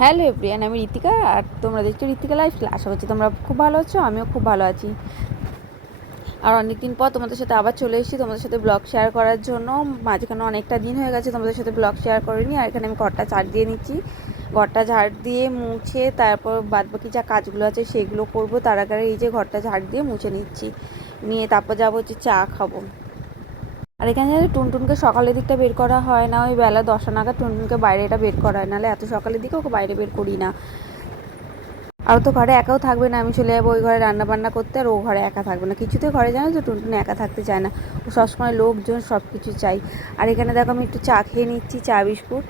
Hello everyone, আমি ঋতিকা আর তোমরা দেখছো ঋতিকা লাইফস্টাইল। আশা করছি তোমরা খুব ভালো আছো, আমিও খুব ভালো আছি। আর অনেকদিন পর তোমাদের সাথে আবার চলে এসেছি তোমাদের সাথে ব্লগ শেয়ার করার জন্য। মাঝখানে অনেকটা দিন হয়ে গেছে তোমাদের সাথে ব্লগ শেয়ার করিনি। আর এখানে আমি ঘরটা ঝাড় দিয়ে নিচ্ছি। ঘরটা ঝাড় দিয়ে মুছে তারপর বাদবাকি যা কাজগুলো আছে সেগুলো করবো। তার আগে এই যে ঘরটা ঝাড় দিয়ে মুছে নিচ্ছি, নিয়ে তারপর যাবো হচ্ছে চা খাবো। আর এখানে টুনটুনকে সকালের দিকটা বের করা হয় না, ওই বেলা 10টা নাগাদ টুনটুনকে বাইরেটা বের করা হয়, নাহলে এত সকালের দিকে ওকে বাইরে বের করি না। আর তো ঘরে একাও থাকবে না, আমি চলে যাবো ওই ঘরে রান্না বান্না করতে, আর ও ঘরে একা থাকবে না কিছুতে। ঘরে জানো তো টুনটুন একা থাকতে চায় না, ও সবসময় লোকজন সব কিছু চাই। আর এখানে দেখো আমি একটু চা খেয়ে নিচ্ছি, চা বিস্কুট।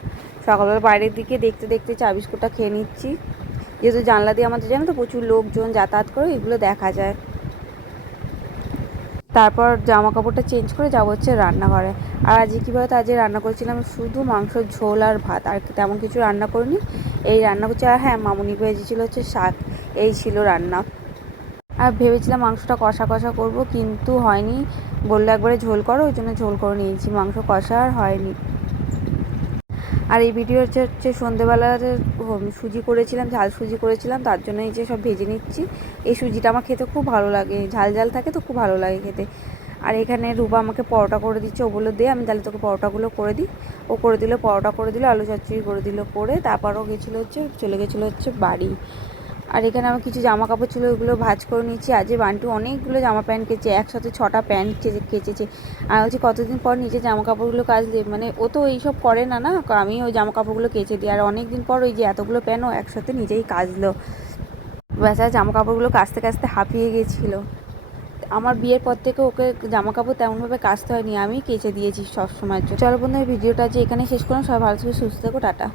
সকালবেলা বাইরের দিকে দেখতে দেখতে চা বিস্কুটটা খেয়ে নিচ্ছি, যেহেতু জানলা দিয়ে আমাদের জানো তো প্রচুর লোকজন যাতায়াত করে, এগুলো দেখা যায়। তারপর জামা কাপড়টা চেঞ্জ করে যাবো হচ্ছে রান্নাঘরে। আর আজকে কীভাবে, আজকে রান্না করেছিলাম শুধু মাংসর ঝোল আর ভাত, আর তেমন কিছু রান্না করিনি। এই রান্না করছি, আর হ্যাঁ মামুনি ভেজেছিল হচ্ছে শাক, এই ছিল রান্না। আর ভেবেছিলাম মাংসটা কষা কষা করব, কিন্তু হয়নি। বললো একবারে ঝোল করো, ওই জন্য ঝোল করে নিয়েছি, মাংস কষা আর হয়নি। আর এই ভিডিও হচ্ছে সন্ধেবেলার সুজি করেছিলাম, ঝাল সুজি করেছিলাম, তার জন্য এই যে সব ভেজে নিচ্ছি। এই সুজিটা আমার খেতে খুব ভালো লাগে, ঝাল ঝাল থাকে তো খুব ভালো লাগে খেতে। আর এখানে রূপা আমাকে পরোটা করে দিচ্ছে, ও বললো দে আমি তাহলে তোকে পরোটাগুলো করে দিই। ও করে দিল, পরোটা করে দিল, আলু চচ্চড়ি করে দিল, করে তারপরও গেছিলো হচ্ছে, চলে গেছিলো হচ্ছে বাড়ি। আর এখানে আমার কিছু জামা কাপড় ছিল, ওইগুলো ভাঁজ করে নিচ্ছি। আজকে বান্টু অনেকগুলো জামা প্যান্ট কেচে, একসাথে 6টা প্যান্ট কেচেছে। আর হচ্ছে কতদিন পর নিজের জামা কাপড়গুলো কাচলে, মানে ও তো এইসব করে না, না আমি ওই জামা কাপড়গুলো কেচে দিই। আর অনেক দিন পর ওই যে এতগুলো প্যান্টও একসাথে নিজেই কাচলো। বেচারা জামা কাপড়গুলো কাচতে কাচতে হাঁপিয়ে গেছিলো। আমার বিয়ের পর থেকে ওকে জামা কাপড় তেমনভাবে কাচতে হয়নি, আমি কেচে দিয়েছি সবসময়ের জন্য। চলো বন্ধু, এই ভিডিওটা যে এখানে শেষ করলাম। সবাই ভালো থেকে সুস্থ থেকো, টাটা।